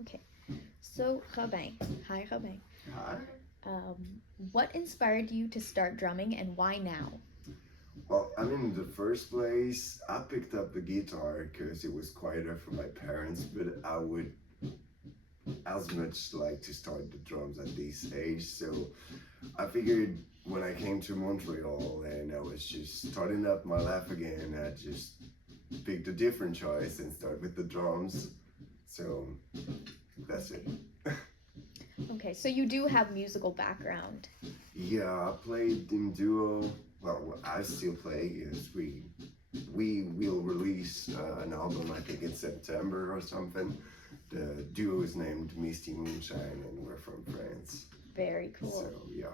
Okay. So, Robin. Hi, Robin. Hi. What inspired you to start drumming and why now? Well, I mean, in the first place, I picked up the guitar because it was quieter for my parents, but I would as much like to start the drums at this age. So I figured when I came to Montreal and I was just starting up my life again, I just picked a different choice and start with the drums. So that's it. Okay, so you do have musical background. Yeah, I played in duo. Well, I still play. Yes, we will release an album. I think in September or something. The duo is named Misty Moonshine, and we're from France. Very So cool. yeah.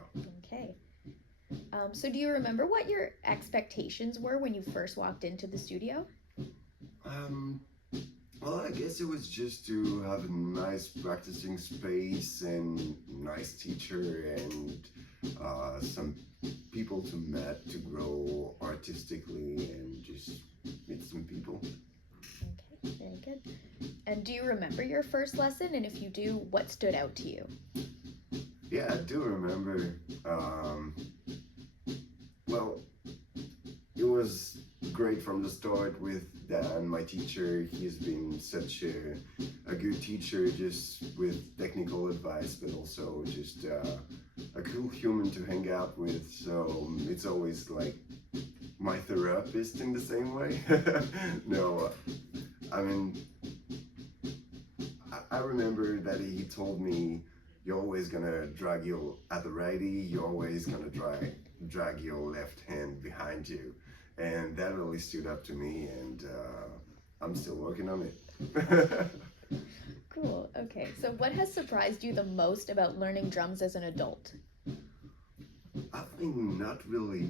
Okay. So do you remember what your expectations were when you first walked into the studio? Um, well, I guess it was just to have a nice practicing space and nice teacher and some people to meet to grow artistically and just meet some people. Okay, very good. And do you remember your first lesson? And if you do, what stood out to you? Yeah, I do remember. Um, well, it was great from the start with Dan, my teacher. He's been such a good teacher, just with technical advice, but also just a cool human to hang out with. So it's always like my therapist in the same way. No, I mean, I remember that he told me, "You're always gonna drag your at the righty. You're always gonna drag your left hand behind you," and that really stood up to me. And I'm still working on it. Cool. Okay. So what has surprised you the most about learning drums as an adult? I think not really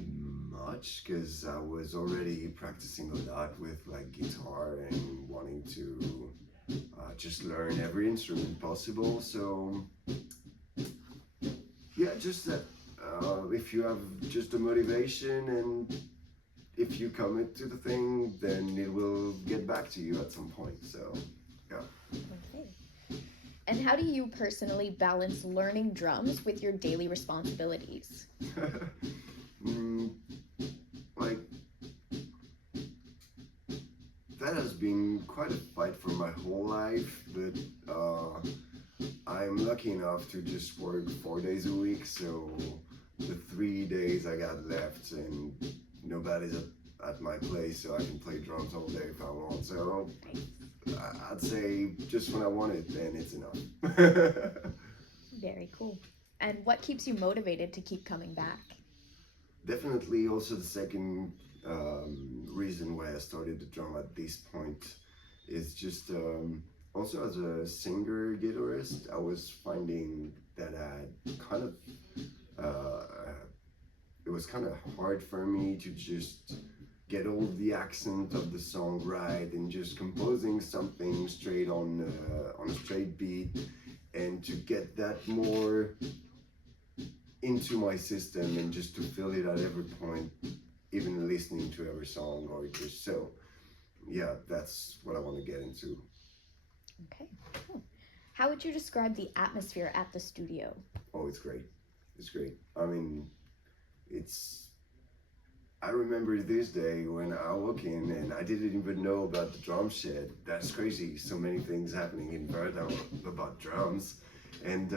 much because I was already practicing a lot with like guitar and wanting to just learn every instrument possible. So yeah, just that if you have just the motivation and if you commit to the thing, then it will get back to you at some point. So yeah. Okay. And how do you personally balance learning drums with your daily responsibilities? mm, like that has been quite a fight for my whole life, but I'm lucky enough to just work 4 days a week. So the 3 days I got left, and nobody's at my place, so I can play drums all day if I want. So I'd say just when I want it, then it's enough. Very cool. And what keeps you motivated to keep coming back? Definitely, also the second reason why I started the drum at this point is just also as a singer guitarist, I was finding that I kind of uh, it was kind of hard for me to just get all the accent of the song right and just composing something straight on a straight beat and to get that more into my system and just to feel it at every point, even listening to every song or just so. Yeah, that's what I want to get into. Okay, cool. How would you describe the atmosphere at the studio? Oh, it's great. It's great. I mean, it's. I remember this day when I walk in and I didn't even know about the drum shed. That's crazy. So many things happening in Berta about drums. And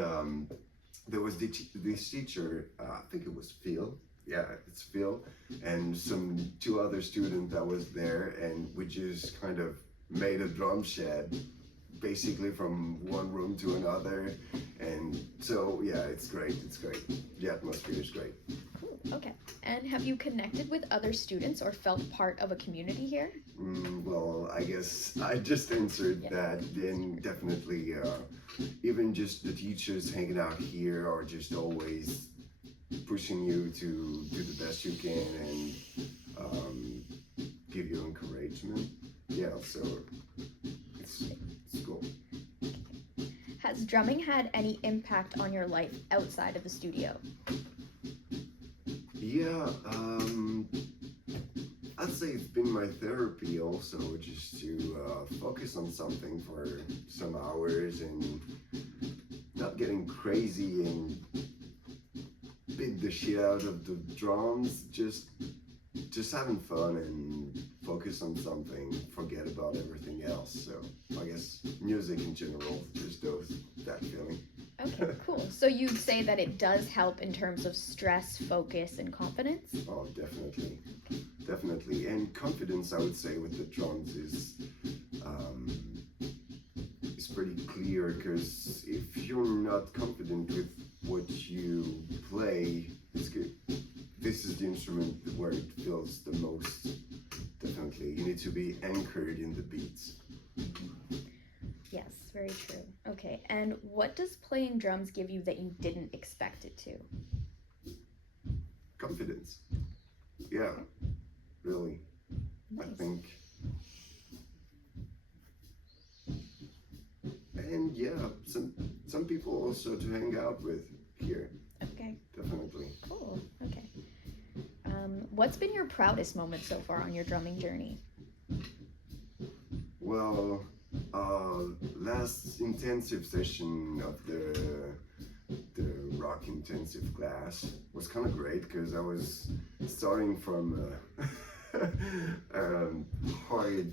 there was this teacher, I think it was Phil. Yeah, it's Phil, and some two other students that was there, and we just kind of made a drum shed, basically from one room to another, and so yeah, it's great. It's great. The atmosphere is great. Cool. Okay. And have you connected with other students or felt part of a community here? Well, I guess I just answered Yeah. that. Then definitely, even just the teachers hanging out here are just always pushing you to do the best you can and um, give you encouragement. Yeah, so it's it's cool. Has drumming had any impact on your life outside of the studio? Yeah, I I'd say it's been my therapy also, just to focus on something for some hours and not getting crazy and beat the shit out of the drums. Just having fun and focus on something, forget about everything else. So I guess music in general just does that feeling. Okay, cool. So you'd say that it does help in terms of stress, focus, and confidence? Oh, definitely. Definitely. And confidence, I would say, with the drums is pretty clear, because if you're not confident with what you play, it's good. This is the instrument where it feels the most. Definitely. You need to be anchored in the beats. Yes, very true. Okay, and what does playing drums give you that you didn't expect it to? Confidence. Yeah, really. Nice. I think. And yeah, some people also to hang out with here. Okay, Definitely. cool. Okay. What's been your proudest moment so far on your drumming journey? Well, last intensive session of the rock intensive class was kind of great, because I was starting from hard.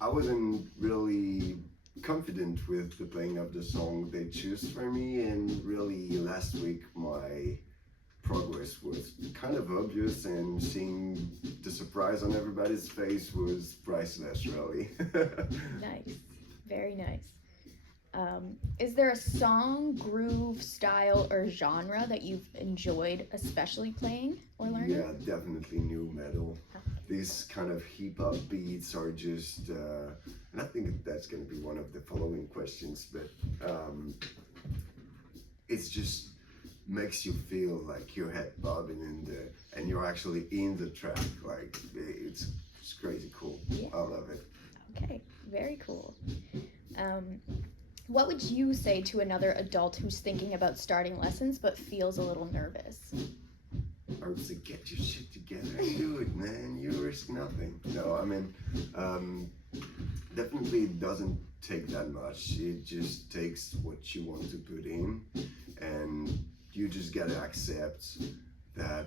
I wasn't really confident with the playing of the song they choose for me, and really last week my progress was kind of obvious, and seeing the surprise on everybody's face was priceless, really. Nice, very nice. Is there a song, groove, style, or genre that you've enjoyed especially playing or learning? Yeah, definitely new metal. These kind of hip hop beats are just, and I think that's going to be one of the following questions, but it's just makes you feel like your head bobbing and you're actually in the track. Like it's crazy cool. Yeah. I love it. Okay, very cool. What would you say to another adult who's thinking about starting lessons but feels a little nervous? I would say, get your shit together and do it, man. You risk nothing. No, I mean, definitely it doesn't take that much. It just takes what you want to put in, and you just gotta accept that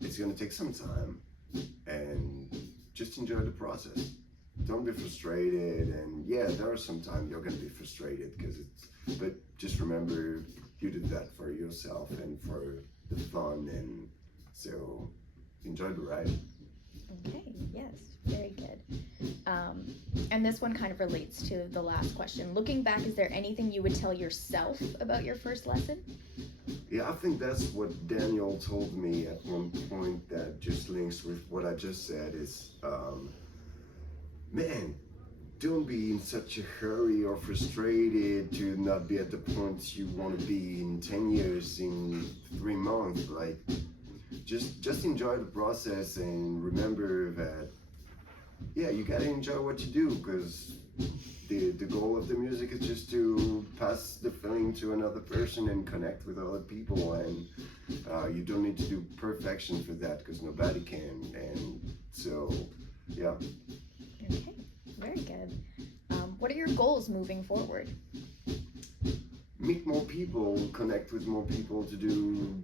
it's gonna take some time, and just enjoy the process. Don't be frustrated, and yeah, there are some times you're gonna be frustrated but just remember you did that for yourself and for the fun, and so enjoy the ride. Okay, yes, very good. And this one kind of relates to the last question. Looking back, is there anything you would tell yourself about your first lesson? Yeah, I think that's what Daniel told me at one point that just links with what I just said is, man, don't be in such a hurry or frustrated to not be at the point you want to be in 10 years, in 3 months. Like, just enjoy the process, and remember that, yeah, you gotta enjoy what you do, because the goal of the music is just to pass the feeling to another person and connect with other people, and you don't need to do perfection for that, because nobody can. And so, yeah. Okay, very good. What are your goals moving forward? Meet more people, connect with more people to do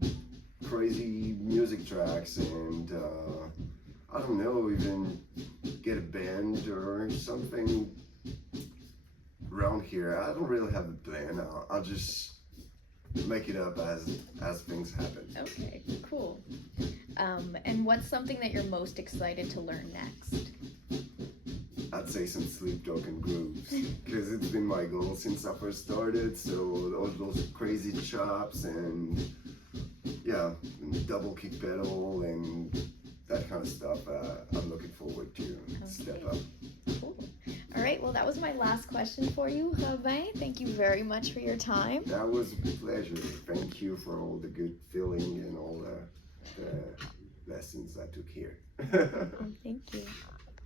crazy music tracks, and I don't know, even get a band or something around here. I don't really have a plan. I'll just make it up as things happen. Okay, cool. And what's something that you're most excited to learn next? I'd say some sleep talking grooves, because it's been my goal since I first started. So all those crazy chops and yeah, and double kick pedal and that kind of stuff, I'm looking forward to step up. Cool. All right, well, that was my last question for you, Robin. Thank you very much for your time. That was a pleasure. Thank you for all the good feeling and all the lessons I took here. Thank you.